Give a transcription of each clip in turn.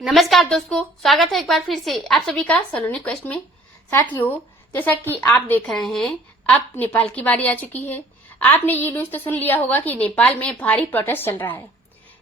नमस्कार दोस्तों, स्वागत है एक बार फिर से आप सभी का सलोनी क्वेस्ट में। साथियों, जैसा कि आप देख रहे हैं, अब नेपाल की बारी आ चुकी है। आपने ये न्यूज तो सुन लिया होगा कि नेपाल में भारी प्रोटेस्ट चल रहा है।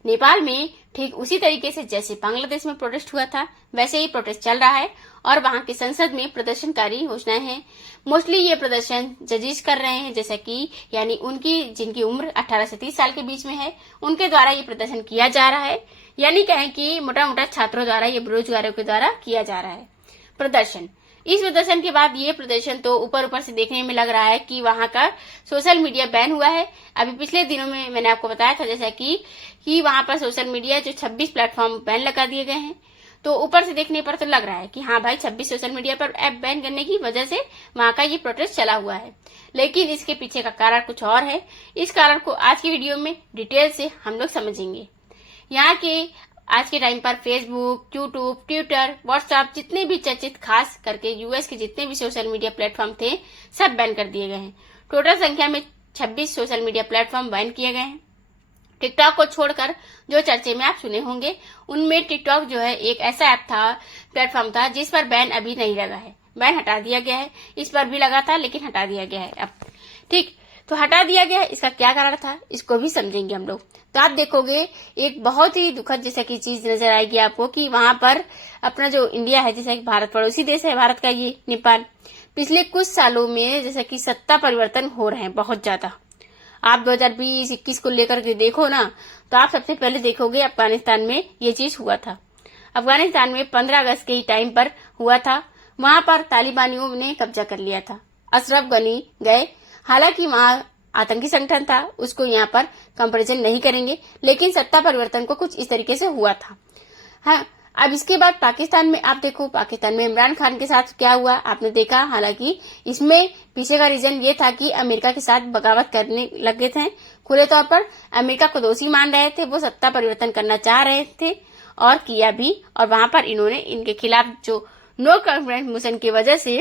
नेपाल में ठीक उसी तरीके से जैसे बांग्लादेश में प्रोटेस्ट हुआ था, वैसे ही प्रोटेस्ट चल रहा है और वहां की संसद में प्रदर्शनकारी घोषणाएं हैं। मोस्टली ये प्रदर्शन जजेस कर रहे हैं, जैसा कि यानी उनकी जिनकी उम्र 18 से 30 साल के बीच में है, उनके द्वारा ये प्रदर्शन किया जा रहा है। यानी कहें कि मोटा मोटा छात्रों द्वारा, ये बेरोजगारों के द्वारा किया जा रहा है प्रदर्शन। इस प्रदर्शन के बाद ये प्रदर्शन तो ऊपर ऊपर से देखने में लग रहा है कि वहां का सोशल मीडिया बैन हुआ है। अभी पिछले दिनों में मैंने आपको बताया था जैसा कि वहां पर सोशल मीडिया जो 26 प्लेटफॉर्म बैन लगा दिए गए हैं। तो ऊपर से देखने पर तो लग रहा है कि हाँ भाई, 26 सोशल मीडिया पर ऐप बैन करने की वजह से वहां का ये प्रोटेस्ट चला हुआ है। लेकिन इसके पीछे का कारण कुछ और है। इस कारण को आज की वीडियो में डिटेल से हम लोग समझेंगे। यहाँ के आज के टाइम पर फेसबुक, यूट्यूब, ट्विटर, व्हाट्सएप, जितने भी चर्चित, खास करके यूएस के जितने भी सोशल मीडिया प्लेटफॉर्म थे, सब बैन कर दिए गए हैं। टोटल संख्या में 26 सोशल मीडिया प्लेटफॉर्म बैन किए गए हैं। टिकटॉक को छोड़कर जो चर्चे में आप सुने होंगे, उनमें टिकटॉक जो है एक ऐसा ऐप था, प्लेटफॉर्म था, जिस पर बैन अभी नहीं लगा है। बैन हटा दिया गया है। इस पर भी लगा था लेकिन हटा दिया गया है अब। ठीक, तो हटा दिया गया है। इसका क्या कारण था, इसको भी समझेंगे हम लोग। तो आप देखोगे एक बहुत ही दुखद जैसा की चीज नजर आएगी आपको कि वहां पर अपना जो इंडिया है, जैसा कि भारत पड़ोसी देश है भारत का, ये नेपाल, पिछले कुछ सालों में जैसा कि सत्ता परिवर्तन हो रहे हैं बहुत ज्यादा। आप 2020-21 को लेकर के देखो ना, तो आप सबसे पहले देखोगे अफगानिस्तान में ये चीज हुआ था। अफगानिस्तान में 15 अगस्त के टाइम पर हुआ था। वहां पर तालिबानियों ने कब्जा कर लिया था। अशरफ गनी गए, हालांकि वहां आतंकी संगठन था, उसको यहाँ पर कंपैरिजन नहीं करेंगे, लेकिन सत्ता परिवर्तन को कुछ इस तरीके से हुआ था। हाँ, अब इसके बाद पाकिस्तान में आप देखो, पाकिस्तान में इमरान खान के साथ क्या हुआ आपने देखा। हालांकि इसमें पीछे का रीजन ये था कि अमेरिका के साथ बगावत करने लगे थे। खुले तौर पर अमेरिका को दोषी मान रहे थे, वो सत्ता परिवर्तन करना चाह रहे थे और किया भी। और वहां पर इन्होंने इनके खिलाफ जो नो कॉन्फिडेंस मोशन की वजह से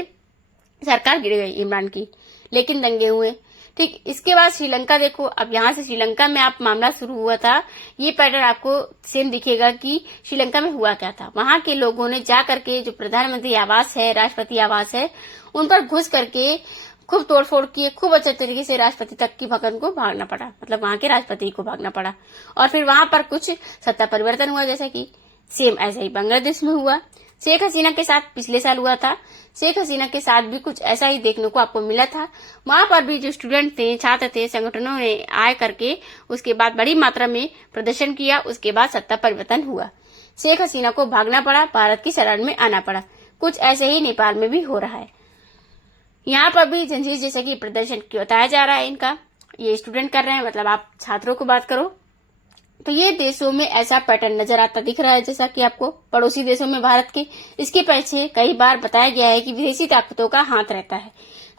सरकार गिर गई इमरान की, लेकिन दंगे हुए। ठीक, इसके बाद श्रीलंका देखो। अब यहाँ से श्रीलंका में आप मामला शुरू हुआ था, ये पैटर्न आपको सेम दिखेगा कि श्रीलंका में हुआ क्या था। वहां के लोगों ने जा करके जो प्रधानमंत्री आवास है, राष्ट्रपति आवास है, उन पर घुस करके खूब तोड़फोड़ किए। खूब अच्छे तरीके से राष्ट्रपति तक की भवन को भागना पड़ा, मतलब वहां के राष्ट्रपति को भागना पड़ा। और फिर वहां पर कुछ सत्ता परिवर्तन हुआ, जैसा कि सेम ऐसा ही बांग्लादेश में हुआ। शेख हसीना के साथ पिछले साल हुआ था। शेख हसीना के साथ भी कुछ ऐसा ही देखने को आपको मिला था। वहां पर भी जो स्टूडेंट थे, छात्र थे, संगठनों ने आए करके उसके बाद बड़ी मात्रा में प्रदर्शन किया। उसके बाद सत्ता परिवर्तन हुआ। शेख हसीना को भागना पड़ा, भारत की शरण में आना पड़ा। कुछ ऐसे ही नेपाल में भी हो रहा है। यहाँ पर भी जंजीर जैसे कि प्रदर्शन बताया जा रहा है इनका, ये स्टूडेंट कर रहे हैं, मतलब आप छात्रों को बात करो तो ये देशों में ऐसा पैटर्न नजर आता दिख रहा है, जैसा कि आपको पड़ोसी देशों में भारत के। इसके पीछे कई बार बताया गया है कि विदेशी ताकतों का हाथ रहता है।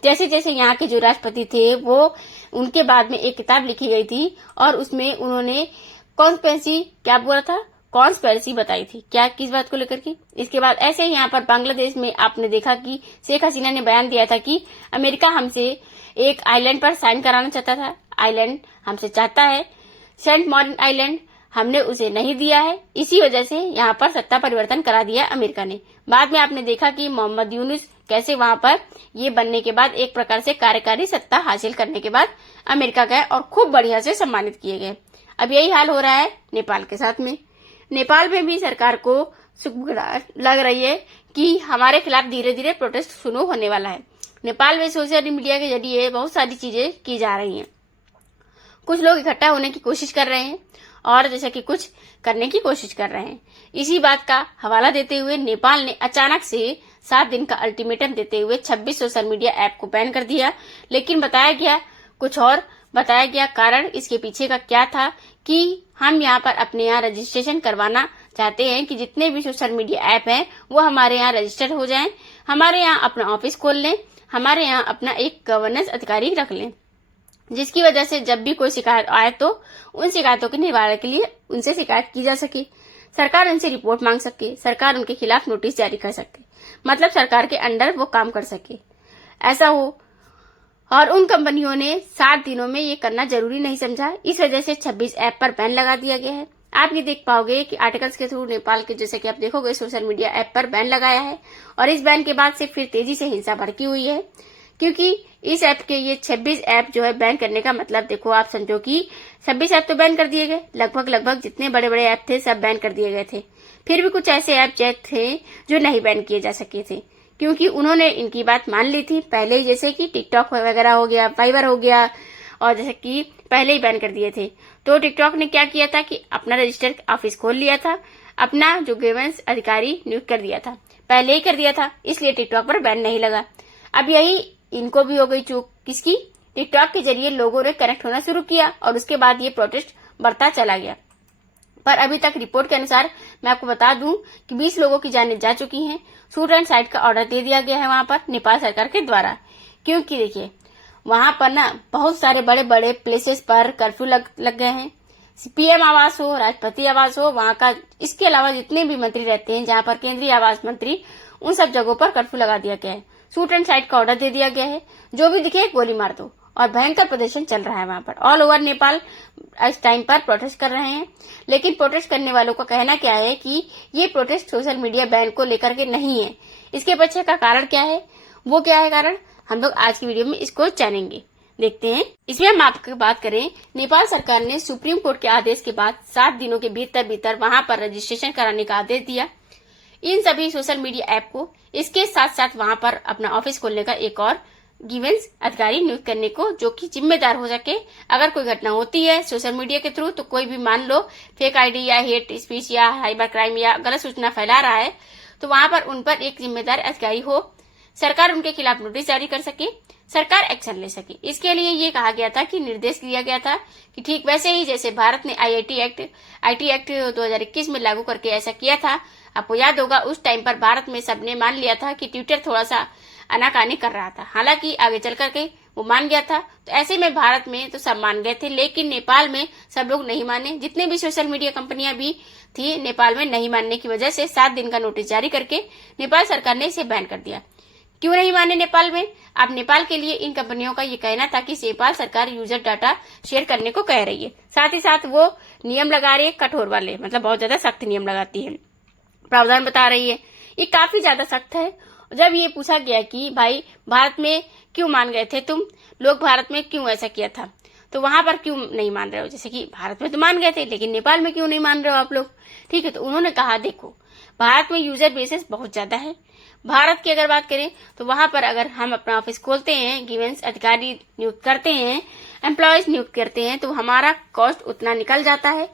जैसे जैसे यहाँ के जो राष्ट्रपति थे, वो उनके बाद में एक किताब लिखी गई थी और उसमें उन्होंने कॉन्स्पिरेसी क्या बोला था, कॉन्स्पिरेसी बताई थी, क्या किस बात को लेकर के। इसके बाद ऐसे ही यहाँ पर बांग्लादेश में आपने देखा कि शेख हसीना ने बयान दिया था कि अमेरिका हमसे एक आइलैंड पर साइन कराना चाहता था, आइलैंड हमसे चाहता है, सेंट मॉर्टिन आइलैंड, हमने उसे नहीं दिया है। इसी वजह से यहाँ पर सत्ता परिवर्तन करा दिया अमेरिका ने। बाद में आपने देखा कि मोहम्मद यूनुस कैसे वहां पर ये बनने के बाद एक प्रकार से कार्यकारी सत्ता हासिल करने के बाद अमेरिका गए और खूब बढ़िया से सम्मानित किए गए। अब यही हाल हो रहा है नेपाल के साथ में। नेपाल में भी सरकार को लग रही है कि हमारे खिलाफ धीरे धीरे प्रोटेस्ट शुरू होने वाला है। नेपाल में सोशल मीडिया के जरिए बहुत सारी चीजें की जा रही हैं। कुछ लोग इकट्ठा होने की कोशिश कर रहे हैं और जैसे कि कुछ करने की कोशिश कर रहे हैं। इसी बात का हवाला देते हुए नेपाल ने अचानक से 7 दिन का अल्टीमेटम देते हुए 26 सोशल मीडिया ऐप को बैन कर दिया। लेकिन बताया गया कुछ और, बताया गया कारण इसके पीछे का क्या था कि हम यहाँ पर अपने यहाँ रजिस्ट्रेशन करवाना चाहते हैं कि जितने भी सोशल मीडिया ऐप हैं वो हमारे यहाँ रजिस्टर हो जाएं, हमारे यहाँ अपना ऑफिस खोल लें, हमारे यहाँ अपना एक गवर्नेंस अधिकारी रख लें, जिसकी वजह से जब भी कोई शिकायत आए तो उन शिकायतों के निवारण के लिए उनसे शिकायत की जा सके, सरकार उनसे रिपोर्ट मांग सके, सरकार उनके खिलाफ नोटिस जारी कर सके, मतलब सरकार के अंडर वो काम कर सके, ऐसा हो। और उन कंपनियों ने 7 दिनों में ये करना जरूरी नहीं समझा, इस वजह से 26 ऐप पर बैन लगा दिया गया है। आप ये देख पाओगे कि आर्टिकल्स के थ्रू नेपाल के, जैसे कि आप देखोगे, सोशल मीडिया ऐप पर बैन लगाया है। और इस बैन के बाद से फिर तेजी से हिंसा भड़की हुई है, क्योंकि इस ऐप के ये 26 ऐप जो है बैन करने का मतलब देखो, आप समझो कि 26 ऐप तो बैन कर दिए गए, लगभग जितने बड़े बड़े ऐप थे सब बैन कर दिए गए थे। फिर भी कुछ ऐसे ऐप थे जो नहीं बैन किए जा सके थे, क्योंकि उन्होंने इनकी बात मान ली थी पहले ही, जैसे कि टिकटॉक वगैरह हो गया, फाइबर हो गया, और जैसे कि पहले ही बैन कर दिए थे। तो टिकटॉक ने क्या किया था कि अपना रजिस्टर्ड ऑफिस खोल लिया था, अपना जो ग्रीवेंस अधिकारी नियुक्त कर दिया था, पहले ही कर दिया था, इसलिए टिकटॉक पर बैन नहीं लगा। अब यही इनको भी हो गई चूक, किसकी? टिकटॉक के जरिए लोगों ने कनेक्ट होना शुरू किया और उसके बाद ये प्रोटेस्ट बढ़ता चला गया। पर अभी तक रिपोर्ट के अनुसार मैं आपको बता दूं कि 20 लोगों की जानें जा चुकी हैं। शूट एंड साइट का ऑर्डर दे दिया गया है वहां पर नेपाल सरकार के द्वारा, क्योंकि देखिए वहां पर ना बहुत सारे बड़े बड़े प्लेसेस पर कर्फ्यू लग गए हैं। पीएम आवास हो, राष्ट्रपति आवास हो, वहां का, इसके अलावा जितने भी मंत्री रहते हैं जहां पर केंद्रीय आवास मंत्री, उन सब जगहों पर कर्फ्यू लगा दिया गया है। शूट एंड साइट का ऑर्डर दे दिया गया है, जो भी दिखे गोली मार दो। और भयंकर प्रदर्शन चल रहा है वहां पर, ऑल ओवर नेपाल इस टाइम पर प्रोटेस्ट कर रहे हैं। लेकिन प्रोटेस्ट करने वालों का कहना क्या है कि ये प्रोटेस्ट सोशल मीडिया बैन को लेकर के नहीं है। इसके पीछे का कारण क्या है, वो क्या है कारण, हम लोग आज की वीडियो में इसको जानेंगे, देखते हैं। इसमें हम आपको बात करें, नेपाल सरकार ने सुप्रीम कोर्ट के आदेश के बाद 7 दिनों के भीतर वहां पर रजिस्ट्रेशन कराने का आदेश दिया इन सभी सोशल मीडिया ऐप को। इसके साथ साथ वहां पर अपना ऑफिस खोलने का एक और ग्रीवेंस अधिकारी नियुक्त करने को, जो कि जिम्मेदार हो सके। अगर कोई घटना होती है सोशल मीडिया के थ्रू, तो कोई भी मान लो फेक आईडी या हेट स्पीच या साइबर क्राइम या गलत सूचना फैला रहा है, तो वहां पर उन पर एक जिम्मेदार अधिकारी हो, सरकार उनके खिलाफ नोटिस जारी कर सके, सरकार एक्शन ले सके। इसके लिए ये कहा गया था कि निर्देश दिया गया था कि ठीक वैसे ही जैसे भारत ने आईटी एक्ट 2021 में लागू करके ऐसा किया था। आपको याद होगा उस टाइम पर भारत में सबने मान लिया था कि ट्विटर थोड़ा सा आनाकानी कर रहा था, हालांकि आगे चल करके वो मान गया था। तो ऐसे में भारत में तो सब मान गए थे, लेकिन नेपाल में सब लोग नहीं माने। जितने भी सोशल मीडिया कंपनियां भी थी नेपाल में, नहीं मानने की वजह से 7 दिन का नोटिस जारी करके नेपाल सरकार ने इसे बैन कर दिया। क्यों नहीं माने नेपाल में? अब नेपाल के लिए इन कंपनियों का ये कहना था कि नेपाल सरकार यूजर डाटा शेयर करने को कह रही है, साथ ही साथ वो नियम लगा रही है कठोर वाले, मतलब बहुत ज्यादा सख्त नियम लगाती है, प्रावधान बता रही है। ये काफी ज्यादा सख्त है। जब ये पूछा गया कि भाई भारत में क्यों मान गए थे तुम लोग, भारत में क्यों ऐसा किया था, तो वहां पर क्यों नहीं मान रहे हो, जैसे कि भारत में तो मान गए थे लेकिन नेपाल में क्यों नहीं मान रहे हो आप लोग? ठीक है, तो उन्होंने कहा देखो भारत में यूजर बेसिस बहुत ज्यादा है। भारत की अगर बात करें तो वहां पर अगर हम अपना ऑफिस खोलते हैं, ग्रीवेंस अधिकारी नियुक्त करते हैं, एम्प्लॉयज नियुक्त करते हैं, तो हमारा कॉस्ट उतना निकल जाता है,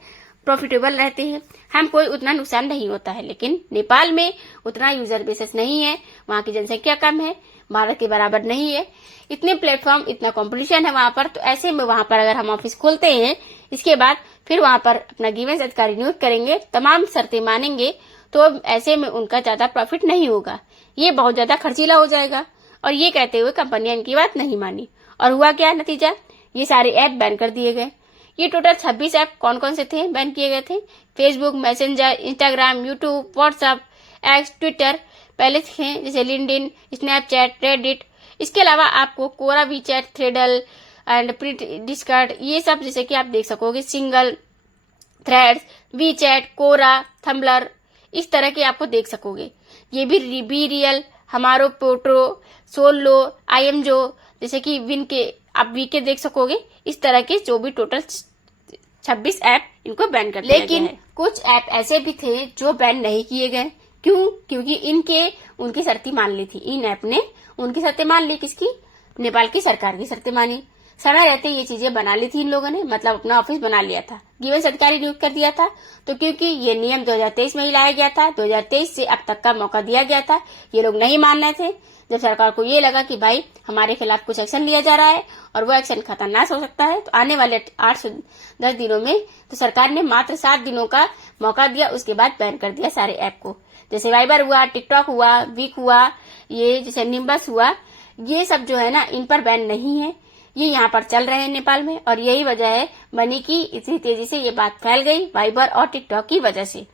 प्रॉफिटेबल रहते हैं हम, कोई उतना नुकसान नहीं होता है। लेकिन नेपाल में उतना यूजर बेसिस नहीं है, वहां की जनसंख्या कम है, भारत के बराबर नहीं है, इतने प्लेटफॉर्म, इतना कंपटीशन है वहां पर। तो ऐसे में वहां पर अगर हम ऑफिस खोलते हैं, इसके बाद फिर वहां पर अपना ग्रीवेंस अधिकारी नियुक्त करेंगे, तमाम शर्तें मानेंगे, तो ऐसे में उनका ज्यादा प्रॉफिट नहीं होगा, ये बहुत ज्यादा खर्चीला हो जाएगा। और ये कहते हुए कंपनियां इनकी बात नहीं मानी, और हुआ क्या नतीजा, ये सारे ऐप बैन कर दिए गए। ये टोटल 26 ऐप कौन कौन से थे बैन किए गए थे? Facebook, messenger, Instagram, YouTube, WhatsApp, x, Twitter पहले थे, जैसे लिंक्डइन, स्नैपचैट, रेडिट। इसके अलावा आपको कोरा, वीचैट, थ्रेडल एंड प्रिंट डिस्कॉर्ड, ये सब जैसे कि आप देख सकोगे, सिंगल थ्रेड्स, वीचैट, कोरा, थम्बलर, इस तरह के आपको देख सकोगे। ये भी रियल, हमारो, पोट्रो, सोलो, आईएमजो, जैसे कि विन के आप वीके देख सकोगे। इस तरह के जो भी टोटल 26 ऐप इनको बैन कर दिया गया है। लेकिन कुछ ऐप ऐसे भी थे जो बैन नहीं किए गए। क्यों? क्योंकि उनकी शर्तें मान ली थी, इन ऐप ने उनकी शर्तें मान ली। किसकी? नेपाल की सरकार की शर्तें मानी। समय रहते ये चीजें बना ली थी इन लोगों ने, मतलब अपना ऑफिस बना लिया था, ग्रीवेंस अधिकारी नियुक्त कर दिया था। तो क्योंकि ये नियम 2023 में ही लाया गया था, 2023 से अब तक का मौका दिया गया था, ये लोग नहीं मान रहे थे। जब सरकार को ये लगा कि भाई हमारे खिलाफ कुछ एक्शन लिया जा रहा है और वो एक्शन खतरनाक हो सकता है, तो आने वाले 8 से 10 दिनों में तो सरकार ने मात्र 7 दिनों का मौका दिया, उसके बाद बैन कर दिया सारे ऐप को। जैसे वाइबर हुआ, टिकटॉक हुआ, वीक हुआ, ये जैसे निम्बस हुआ, ये सब जो है ना इन पर बैन नहीं है, ये यहाँ पर चल रहे हैं नेपाल में। और यही वजह है बनी की इतनी तेजी से ये बात फैल गई, वाइबर और टिकटॉक की वजह से,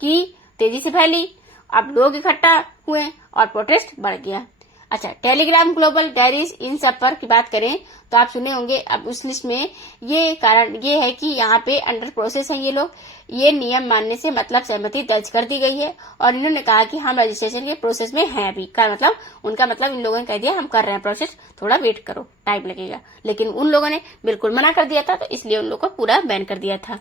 कि तेजी से फैली, अब लोग इकट्ठा हुए और प्रोटेस्ट बढ़ गया। अच्छा, टेलीग्राम, ग्लोबल डायरीज, इन सब पर की बात करें तो आप सुने होंगे। अब उस लिस्ट में ये कारण ये है कि यहाँ पे अंडर प्रोसेस है ये लोग, ये नियम मानने से मतलब सहमति दर्ज कर दी गई है और इन्होंने कहा कि हम रजिस्ट्रेशन के प्रोसेस में हैं अभी का मतलब उनका मतलब इन लोगों ने कह दिया हम कर रहे हैं प्रोसेस, थोड़ा वेट करो, टाइम लगेगा। लेकिन उन लोगों ने बिल्कुल मना कर दिया था, तो इसलिए उन लोगों को पूरा बैन कर दिया था।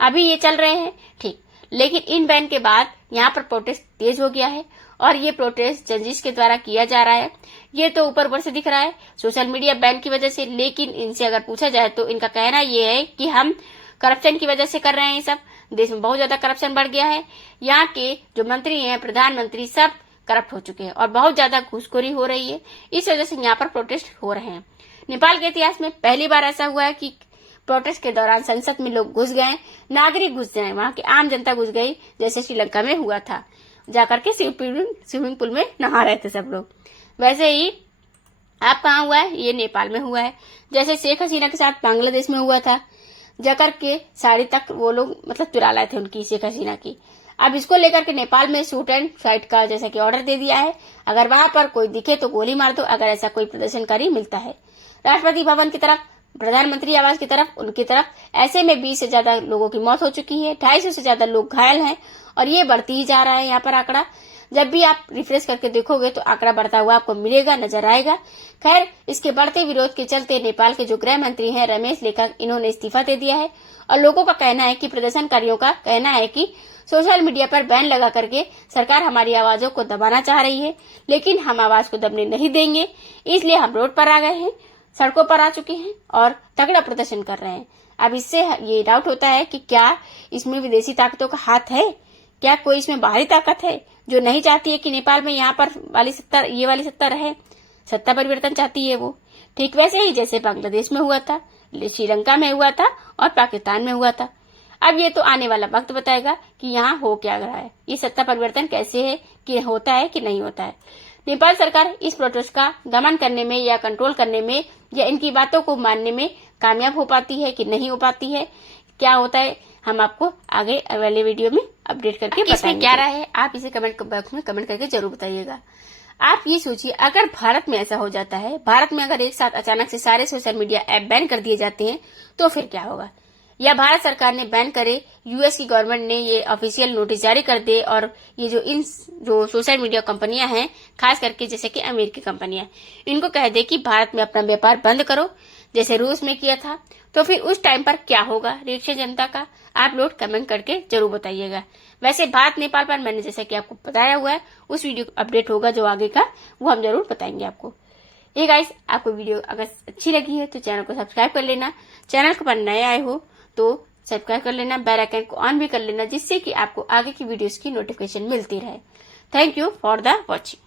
अभी ये चल रहे हैं, ठीक, लेकिन इन बैन के बाद यहाँ पर प्रोटेस्ट तेज हो गया है और ये प्रोटेस्ट जर्नलिस्ट के द्वारा किया जा रहा है। ये तो ऊपर से दिख रहा है सोशल मीडिया बैन की वजह से, लेकिन इनसे अगर पूछा जाए तो इनका कहना ये है कि हम करप्शन की वजह से कर रहे हैं। ये सब देश में बहुत ज्यादा करप्शन बढ़ गया है, यहाँ के जो मंत्री हैं, प्रधानमंत्री, सब करप्ट हो चुके हैं और बहुत ज्यादा घूसखोरी हो रही है। इस वजह से यहाँ पर प्रोटेस्ट हो रहे हैं। नेपाल के इतिहास में पहली बार ऐसा हुआ है कि प्रोटेस्ट के दौरान संसद में लोग घुस गए, नागरिक घुस गए, वहां की आम जनता घुस गई, जैसे श्रीलंका में हुआ था, जाकर के स्विमिंग पूल में नहा रहे थे सब लोग। वैसे ही आप कहाँ हुआ है, ये नेपाल में हुआ है। जैसे शेख हसीना के साथ बांग्लादेश में हुआ था, जाकर के साड़ी तक वो लोग मतलब चुरा लाए थे उनकी, शेख हसीना की। अब इसको लेकर के नेपाल में शूट एंड फाइट का जैसा कि ऑर्डर दे दिया है, अगर वहां पर कोई दिखे तो गोली मार दो, अगर ऐसा कोई प्रदर्शनकारी मिलता है। राष्ट्रपति भवन की तरफ, प्रधानमंत्री आवास की तरफ, उनकी तरफ, ऐसे में 20 से ज्यादा लोगों की मौत हो चुकी है, 250 से ज्यादा लोग घायल हैं और ये बढ़ती ही जा रहा है यहाँ पर आंकड़ा। जब भी आप रिफ्रेश करके देखोगे तो आंकड़ा बढ़ता हुआ आपको मिलेगा, नजर आएगा। खैर, इसके बढ़ते विरोध के चलते नेपाल के जो गृह मंत्री हैं रमेश लेखक, इन्होंने इस्तीफा दे दिया है और लोगों का कहना है कि प्रदर्शनकारियों का कहना है कि सोशल मीडिया पर बैन लगा करके सरकार हमारी आवाजों को दबाना चाह रही है, लेकिन हम आवाज को दबने नहीं देंगे, इसलिए हम रोड पर आ गए हैं, सड़कों पर आ चुके हैं और तगड़ा प्रदर्शन कर रहे हैं। अब इससे ये डाउट होता है कि क्या इसमें विदेशी ताकतों का हाथ है, क्या कोई इसमें बाहरी ताकत है जो नहीं चाहती है कि नेपाल में यहाँ पर वाली सत्ता, ये वाली सत्ता रहे, सत्ता परिवर्तन चाहती है वो। ठीक वैसे ही जैसे बांग्लादेश में हुआ था, श्रीलंका में हुआ था और पाकिस्तान में हुआ था। अब ये तो आने वाला वक्त बताएगा कि यहाँ हो क्या रहा है, ये सत्ता परिवर्तन कैसे है, कि होता है कि नहीं होता है। नेपाल सरकार इस प्रोटेस्ट का दमन करने में या कंट्रोल करने में या इनकी बातों को मानने में कामयाब हो पाती है कि नहीं हो पाती है, क्या होता है, हम आपको आगे वाले वीडियो में अपडेट करके बताएंगे। क्या रहा है आप इसे कमेंट बॉक्स में कमेंट करके जरूर बताइएगा। आप ये सोचिए, अगर भारत में ऐसा हो जाता है, भारत में अगर एक साथ अचानक से सारे सोशल मीडिया ऐप बैन कर दिए जाते हैं तो फिर क्या होगा, या भारत सरकार ने बैन करे, यूएस की गवर्नमेंट ने ये ऑफिशियल नोटिस जारी कर दे और ये जो सोशल मीडिया कंपनियां हैं, खास करके जैसे कि अमेरिकी कंपनियां, इनको कह दे कि भारत में अपना व्यापार बंद करो, जैसे रूस में किया था, तो फिर उस टाइम पर क्या होगा रिएक्शन जनता का, आप लोग कमेंट करके जरूर बताइएगा। वैसे भारत नेपाल पर मैंने जैसे कि आपको बताया हुआ है, उस वीडियो अपडेट होगा जो आगे का, वो हम जरूर बताएंगे आपको। ये गाइस, आपको वीडियो अगर अच्छी लगी है तो चैनल को सब्सक्राइब कर लेना, चैनल पर नए आए हो तो सब्सक्राइब कर लेना, बेल आइकन को ऑन भी कर लेना, जिससे कि आपको आगे की वीडियोस की नोटिफिकेशन मिलती रहे। Thank you for the watching.